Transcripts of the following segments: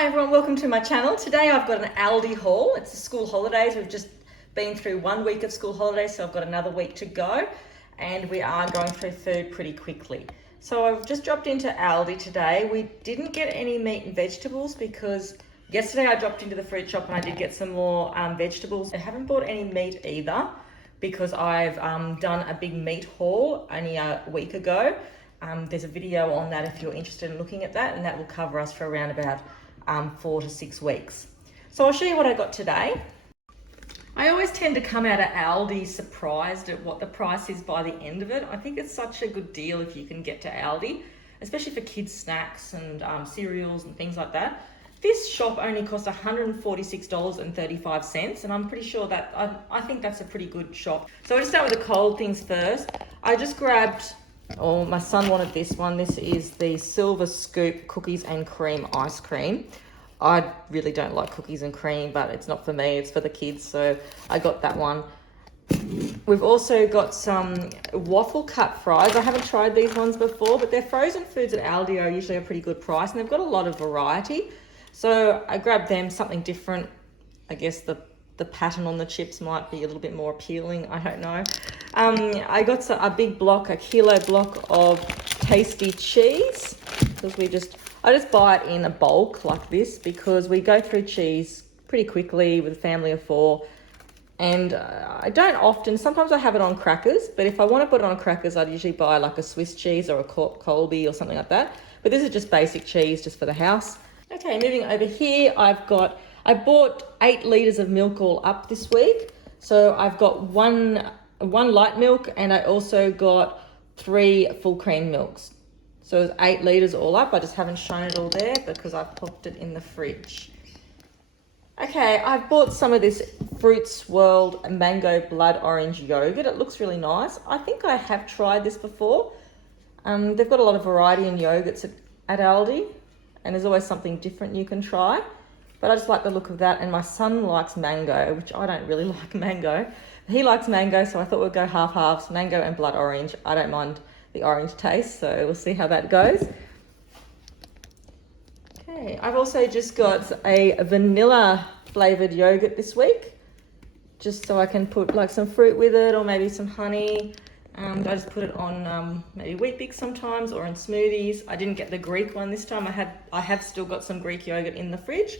Hi everyone, welcome to my channel. Today I've got an Aldi haul. It's the school holidays. We've just been through 1 week of school holidays, so I've got another week to go, and we are going through food pretty quickly. So I've just dropped into Aldi today. We didn't get any meat and vegetables because yesterday I dropped into the fruit shop and I did get some more vegetables. I haven't bought any meat either because I've done a big meat haul only a week ago. There's a video on that if you're interested in looking at that, and that will cover us for around about 4 to 6 weeks. So I'll show you what I got today. I always tend to come out of Aldi surprised at what the price is by the end of it. I think it's such a good deal if you can get to Aldi, especially for kids' snacks and cereals and things like that. This shop only costs $146.35, and I'm pretty sure that I think that's a pretty good shop. So I'll just start with the cold things first. I just grabbed, my son wanted this one. This is the Silver Scoop cookies and cream ice cream. I really don't like cookies and cream, but it's not for me, it's for the kids, so I got that one. We've also got some waffle cut fries. I haven't tried these ones before, but their frozen foods at Aldi are usually a pretty good price, and they've got a lot of variety. So I grabbed them, something different. I guess the pattern on the chips might be a little bit more appealing, I don't know. I got a big block, a kilo block of tasty cheese, because I just buy it in a bulk like this because we go through cheese pretty quickly with a family of 4. And I don't often, sometimes I have it on crackers, but if I want to put it on crackers, I'd usually buy like a Swiss cheese or a Colby or something like that. But this is just basic cheese just for the house. Okay, moving over here, I bought 8 litres of milk all up this week. So I've got one light milk, and I also got 3 full cream milks. So it's 8 litres all up. I just haven't shown it all there because I've popped it in the fridge. Okay, I've bought some of this Fruit Swirled Mango Blood Orange Yogurt. It looks really nice. I think I have tried this before. They've got a lot of variety in yogurts at Aldi, and there's always something different you can try. But I just like the look of that, and my son likes mango, which I don't really like mango. He likes mango, so I thought we'd go half-halves, mango and blood orange. I don't mind the orange taste, so we'll see how that goes. Okay, I've also just got a vanilla flavoured yogurt this week, just so I can put like some fruit with it or maybe some honey. I just put it on maybe Weet-Bix sometimes or in smoothies. I didn't get the Greek one this time. I have still got some Greek yogurt in the fridge.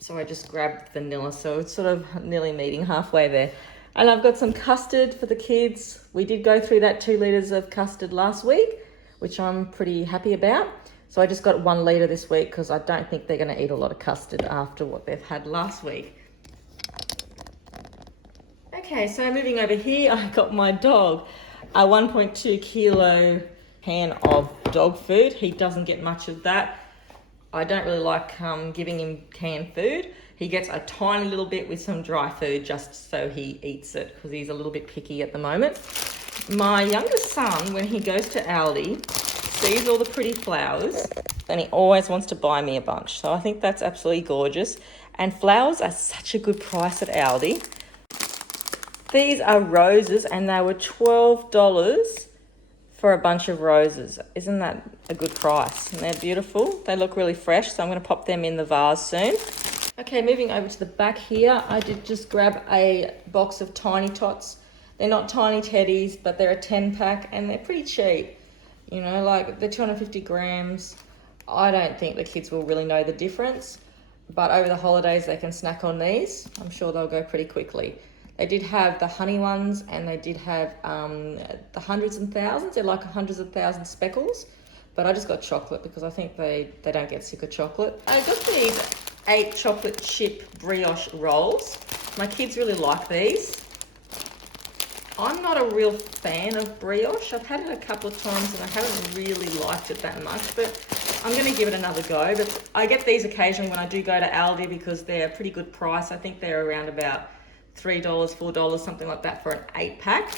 So I just grabbed vanilla, so it's sort of nearly meeting halfway there. And I've got some custard for the kids. We did go through that 2 litres of custard last week, which I'm pretty happy about. So I just got 1 litre this week because I don't think they're going to eat a lot of custard after what they've had last week. Okay, so moving over here, I got my dog a 1.2 kilo can of dog food. He doesn't get much of that. I don't really like giving him canned food. He gets a tiny little bit with some dry food just so he eats it because he's a little bit picky at the moment. My youngest son, when he goes to Aldi, sees all the pretty flowers and he always wants to buy me a bunch. So I think that's absolutely gorgeous. And flowers are such a good price at Aldi. These are roses, and they were $12 for a bunch of roses. Isn't that a good price? And they're beautiful. They look really fresh, so I'm going to pop them in the vase soon. Okay, moving over to the back here, I did just grab a box of Tiny Tots. They're not tiny teddies, but they're a 10-pack, and they're pretty cheap. You know, like they're 250 grams. I don't think the kids will really know the difference, but over the holidays they can snack on these. I'm sure they'll go pretty quickly. They did have the honey ones, and they did have the hundreds and thousands. They're like hundreds of thousands speckles, but I just got chocolate because I think they don't get sick of chocolate. I got these 8 chocolate chip brioche rolls. My kids really like these. I'm not a real fan of brioche. I've had it a couple of times and I haven't really liked it that much, but I'm going to give it another go. But I get these occasionally when I do go to Aldi because they're a pretty good price. I think they're around about $3, $4, something like that for an 8-pack.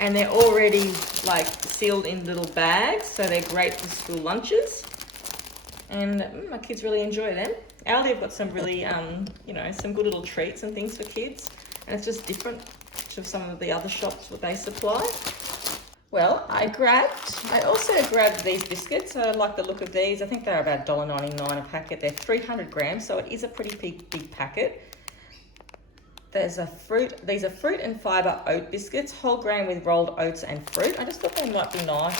And they're already like sealed in little bags, so they're great for school lunches. And my kids really enjoy them. Aldi have got some really, some good little treats and things for kids. And it's just different to some of the other shops what they supply. Well, I also grabbed these biscuits. I like the look of these. I think they're about $1.99 a packet. They're 300 grams, so it is a pretty big packet. These are fruit and fibre oat biscuits, whole grain with rolled oats and fruit. I just thought they might be nice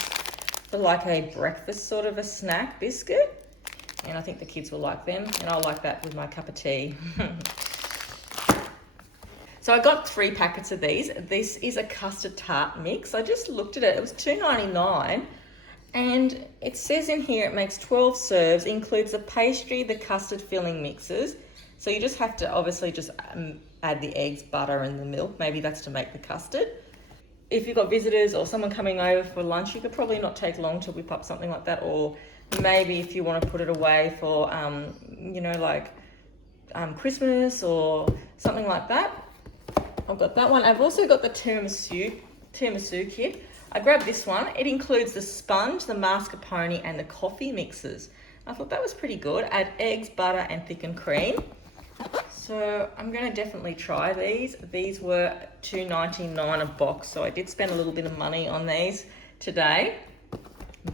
for like a breakfast sort of a snack biscuit. And I think the kids will like them. And I like that with my cup of tea. So I got 3 packets of these. This is a custard tart mix. I just looked at it. It was $2.99. And it says in here it makes 12 serves, includes the pastry, the custard filling mixes. So you just have to obviously just add the eggs, butter and the milk. Maybe that's to make the custard. If you've got visitors or someone coming over for lunch, you could probably not take long to whip up something like that. Or maybe if you want to put it away for, Christmas or something like that. I've got that one. I've also got the tiramisu kit. I grabbed this one. It includes the sponge, the mascarpone and the coffee mixes. I thought that was pretty good. Add eggs, butter and thickened cream. So I'm going to definitely try these. These were $2.99 a box, so I did spend a little bit of money on these today.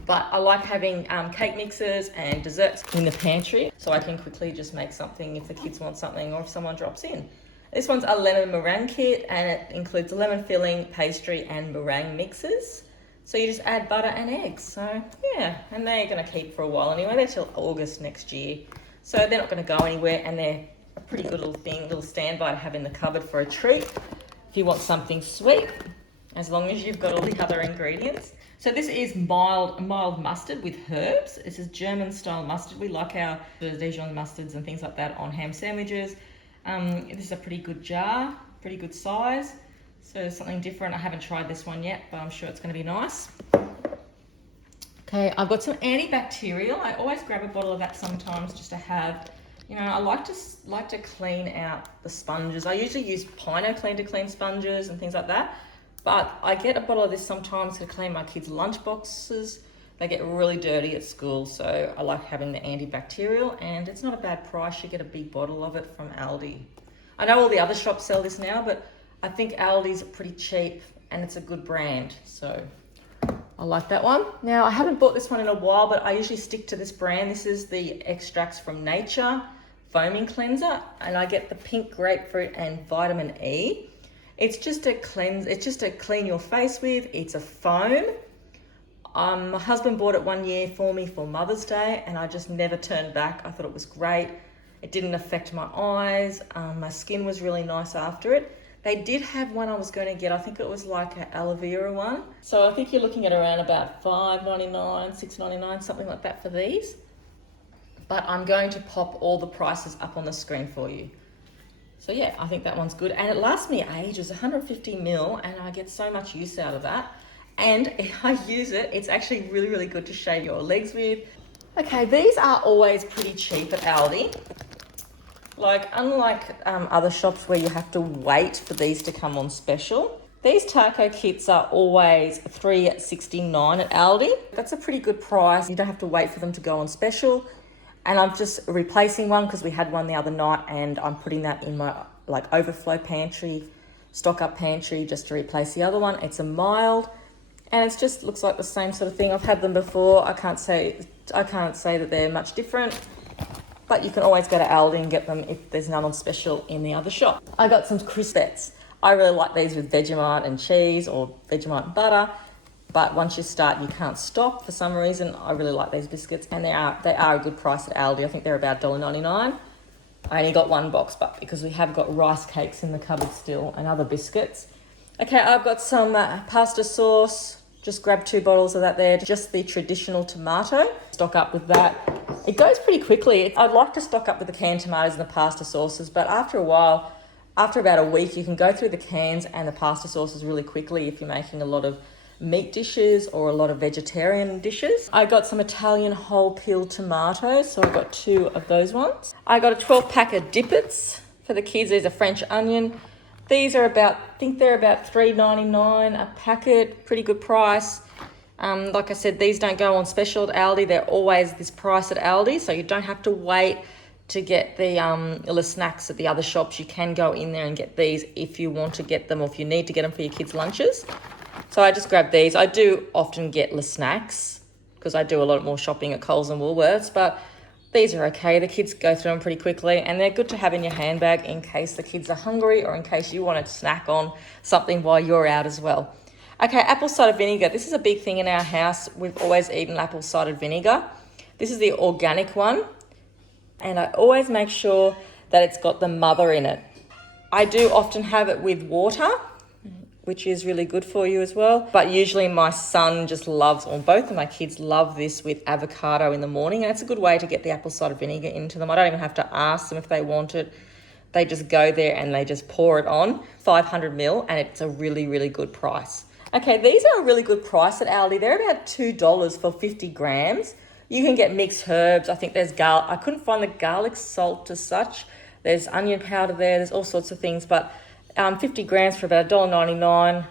But I like having cake mixes and desserts in the pantry, so I can quickly just make something if the kids want something or if someone drops in. This one's a lemon meringue kit, and it includes a lemon filling, pastry and meringue mixes. So you just add butter and eggs. So yeah, and they're going to keep for a while anyway. They're till August next year. So they're not going to go anywhere, and they're a pretty good little standby to have in the cupboard for a treat if you want something sweet, as long as you've got all the other ingredients. So this is mild mustard with herbs. This is German style mustard. We like our Dijon mustards and things like that on ham sandwiches. This is a pretty good jar, pretty good size. So something different. I haven't tried this one yet, but I'm sure it's going to be nice. Okay, I've got some antibacterial. I always grab a bottle of that sometimes just to have. I like to clean out the sponges. I usually use Pino Clean to clean sponges and things like that. But I get a bottle of this sometimes to clean my kids' lunch boxes. They get really dirty at school, so I like having the antibacterial, and it's not a bad price. You get a big bottle of it from Aldi. I know all the other shops sell this now, but I think Aldi's pretty cheap and it's a good brand, so I like that one. Now, I haven't bought this one in a while, but I usually stick to this brand. This is the Extracts from Nature Foaming Cleanser, and I get the pink grapefruit and vitamin E. It's just to clean your face with. It's a foam. My husband bought it one year for me for Mother's Day, and I just never turned back. I thought it was great. It didn't affect my eyes. My skin was really nice after it. They did have one I was going to get. I think it was like an aloe vera one. So I think you're looking at around about $5.99, $6.99, something like that for these. But I'm going to pop all the prices up on the screen for you. So yeah, I think that one's good. And it lasts me ages, 150 ml, and I get so much use out of that. And if I use it, it's actually really, really good to shave your legs with. Okay, these are always pretty cheap at Aldi. Like, unlike other shops where you have to wait for these to come on special, these taco kits are always $3.69 at Aldi. That's a pretty good price. You don't have to wait for them to go on special. And I'm just replacing one because we had one the other night, and I'm putting that in my overflow pantry, stock up pantry, just to replace the other one. It's a mild, and it just looks like the same sort of thing. I've had them before. I can't say that they're much different, but you can always go to Aldi and get them if there's none on special in the other shop. I got some crispettes. I really like these with Vegemite and cheese or Vegemite and butter, but once you start, you can't stop for some reason. I really like these biscuits, and they are a good price at Aldi. I think they're about $1.99. I only got one box, but because we have got rice cakes in the cupboard still and other biscuits. Okay, I've got some pasta sauce. Just grab 2 bottles of that there. Just the traditional tomato. Stock up with that. It goes pretty quickly. I'd like to stock up with the canned tomatoes and the pasta sauces, but after a while, after about a week, you can go through the cans and the pasta sauces really quickly if you're making a lot of meat dishes or a lot of vegetarian dishes. I got some Italian whole peeled tomatoes, so I got 2 of those ones. I got a 12-pack of dippets for the kids. There's a French onion. These are I think they're about $3.99 a packet, pretty good price. Like I said, these don't go on special at Aldi. They're always this price at Aldi, so you don't have to wait to get the snacks at the other shops. You can go in there and get these if you want to get them, or if you need to get them for your kids' lunches. So I just grabbed these. I do often get the snacks because I do a lot more shopping at Coles and Woolworths, but these are okay. The kids go through them pretty quickly, and they're good to have in your handbag in case the kids are hungry or in case you want to snack on something while you're out as well. Okay, apple cider vinegar. This is a big thing in our house. We've always eaten apple cider vinegar. This is the organic one, and I always make sure that it's got the mother in it. I do often have it with water, which is really good for you as well. But usually my son just loves, or both of my kids love this with avocado in the morning. And it's a good way to get the apple cider vinegar into them. I don't even have to ask them if they want it. They just go there and they just pour it on, 500 ml, and it's a really, really good price. Okay, these are a really good price at Aldi. They're about $2 for 50 grams. You can get mixed herbs. I think there's garlic. I couldn't find the garlic salt as such. There's onion powder there. There's all sorts of things, but 50 grams for about $1.99.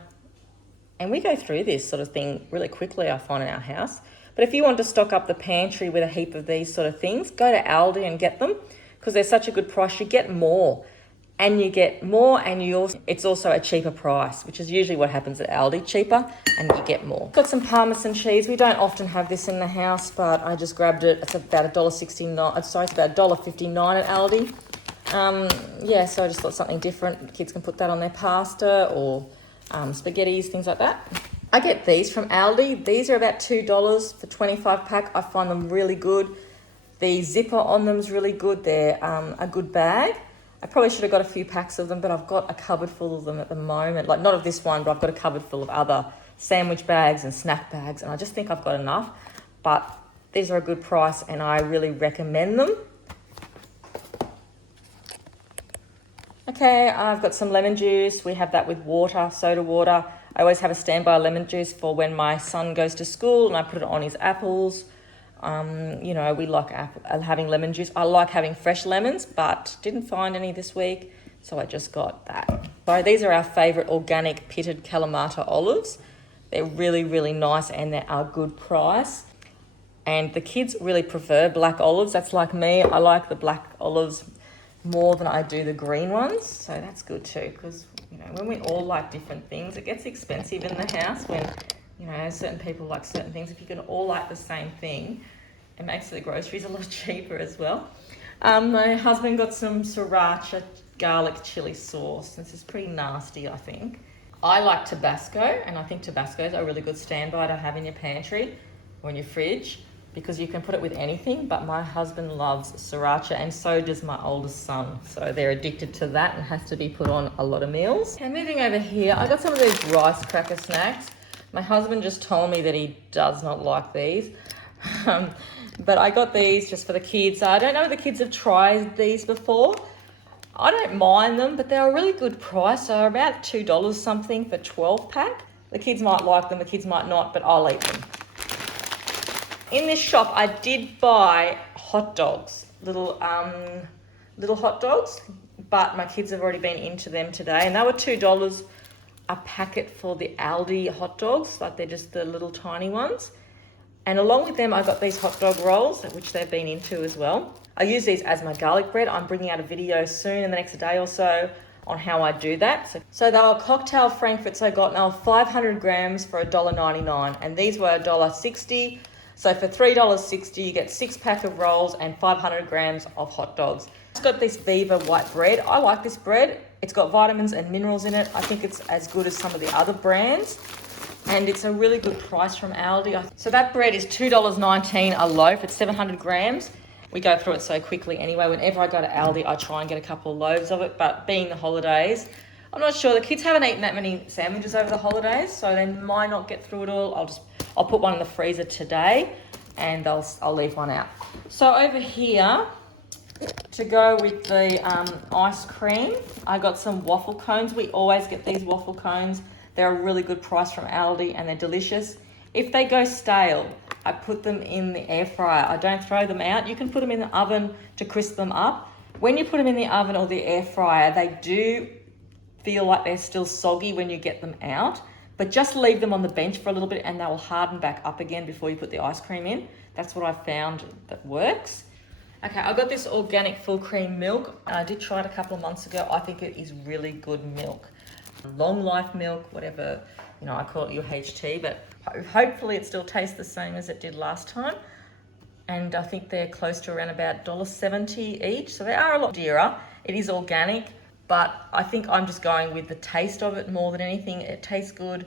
And we go through this sort of thing really quickly, I find, in our house. But if you want to stock up the pantry with a heap of these sort of things, go to Aldi and get them because they're such a good price. You get more. And you get more, and it's also a cheaper price, which is usually what happens at Aldi, cheaper, and you get more. Got some Parmesan cheese. We don't often have this in the house, but I just grabbed it. It's about $1.69. Sorry, it's about $1.59 at Aldi. Yeah, so I just thought something different. Kids can put that on their pasta or spaghettis, things like that. I get these from Aldi. These are about $2 for 25 pack. I find them really good. The zipper on them is really good. They're a good bag. I probably should have got a few packs of them, but I've got a cupboard full of them at the moment. Like, not of this one, but I've got a cupboard full of other sandwich bags and snack bags, and I just think I've got enough. But these are a good price, and I really recommend them. Okay, I've got some lemon juice. We have that with water, soda water. I always have a standby lemon juice for when my son goes to school, and I put it on his apples. You know, we like having lemon juice. I like having fresh lemons, but didn't find any this week, so I just got that. So these are our favourite organic pitted Kalamata olives. They're really, really nice, and they're a good price. And the kids really prefer black olives. That's like me. I like the black olives more than I do the green ones, so that's good too, because, you know, when we all like different things, it gets expensive in the house when, you know, certain people like certain things. If you can all like the same thing, it makes the groceries a lot cheaper as well. My husband got some Sriracha garlic chili sauce. This is pretty nasty, I think. I like Tabasco, and I think Tabasco is a really good standby to have in your pantry or in your fridge because you can put it with anything, but my husband loves Sriracha, and so does my oldest son. So they're addicted to that and has to be put on a lot of meals. Okay, moving over here, I got some of these rice cracker snacks. My husband just told me that he does not like these. But I got these just for the kids. I don't know if the kids have tried these before. I don't mind them, but they're a really good price. So about $2 something for 12 pack. The kids might like them, the kids might not, but I'll eat them. In this shop, I did buy hot dogs, little hot dogs, but my kids have already been into them today, and they were $2 a packet for the Aldi hot dogs, like they're just the little tiny ones. And along with them, I got these hot dog rolls, which they've been into as well. I use these as my garlic bread. I'm bringing out a video soon in the next day or so on how I do that. So they were cocktail frankfurts I got, now 500 grams for $1.99, and these were $1.60. So for $3.60, you get 6-pack of rolls and 500 grams of hot dogs. It's got this Viva white bread. I like this bread. It's got vitamins and minerals in it. I think it's as good as some of the other brands. And it's a really good price from Aldi. So that bread is $2.19 a loaf. It's 700 grams. We go through it so quickly anyway. Whenever I go to Aldi, I try and get a couple of loaves of it. But being the holidays, I'm not sure. The kids haven't eaten that many sandwiches over the holidays, so they might not get through it all. I'll put one in the freezer today, and I'll leave one out. So over here, to go with the ice cream, I got some waffle cones. We always get these waffle cones. They're a really good price from Aldi, and they're delicious. If they go stale, I put them in the air fryer. I don't throw them out. You can put them in the oven to crisp them up. When you put them in the oven or the air fryer, they do feel like they're still soggy when you get them out, but just leave them on the bench for a little bit and they will harden back up again before you put the ice cream in. That's what I found that works. Okay, I got this organic full cream milk. I did try it a couple of months ago. I think it is really good milk. Long life milk, whatever you know, I call it UHT, but hopefully it still tastes the same as it did last time. And I think they're close to around about $1.70 each, so they are a lot dearer. It is organic, but I think I'm just going with the taste of it more than anything. It tastes good,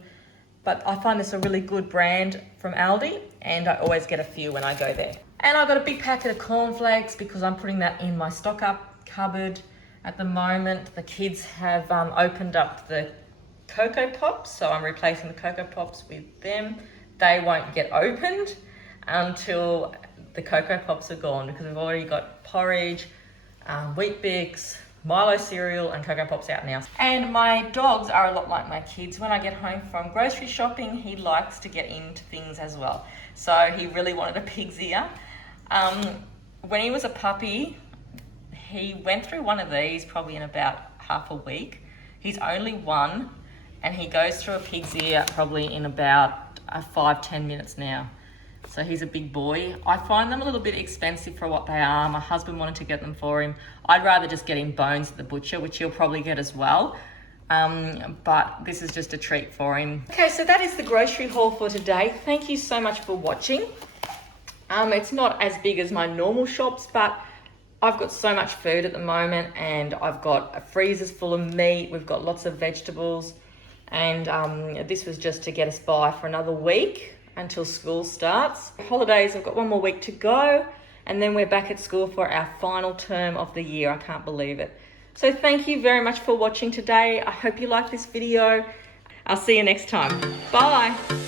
but I find this a really good brand from Aldi, and I always get a few when I go there. And I've got a big packet of cornflakes because I'm putting that in my stock up cupboard at the moment. The kids have opened up the Cocoa Pops, so I'm replacing the Cocoa Pops with them. They won't get opened until the Cocoa Pops are gone, because we've already got porridge, Wheat Bix, Milo cereal, and Cocoa Pops out now. And my dogs are a lot like my kids. When I get home from grocery shopping, he likes to get into things as well. So he really wanted a pig's ear. When he was a puppy, he went through one of these probably in about half a week. He's only one, and he goes through a pig's ear probably in about 5-10 minutes now. So he's a big boy. I find them a little bit expensive for what they are. My husband wanted to get them for him. I'd rather just get him bones at the butcher, which he'll probably get as well. But this is just a treat for him. Okay, so that is the grocery haul for today. Thank you so much for watching. It's not as big as my normal shops, but I've got so much food at the moment, and I've got freezers full of meat. We've got lots of vegetables, and this was just to get us by for another week until school starts. Holidays, I've got one more week to go, and then we're back at school for our final term of the year. I can't believe it. So thank you very much for watching today. I hope you liked this video. I'll see you next time. Bye.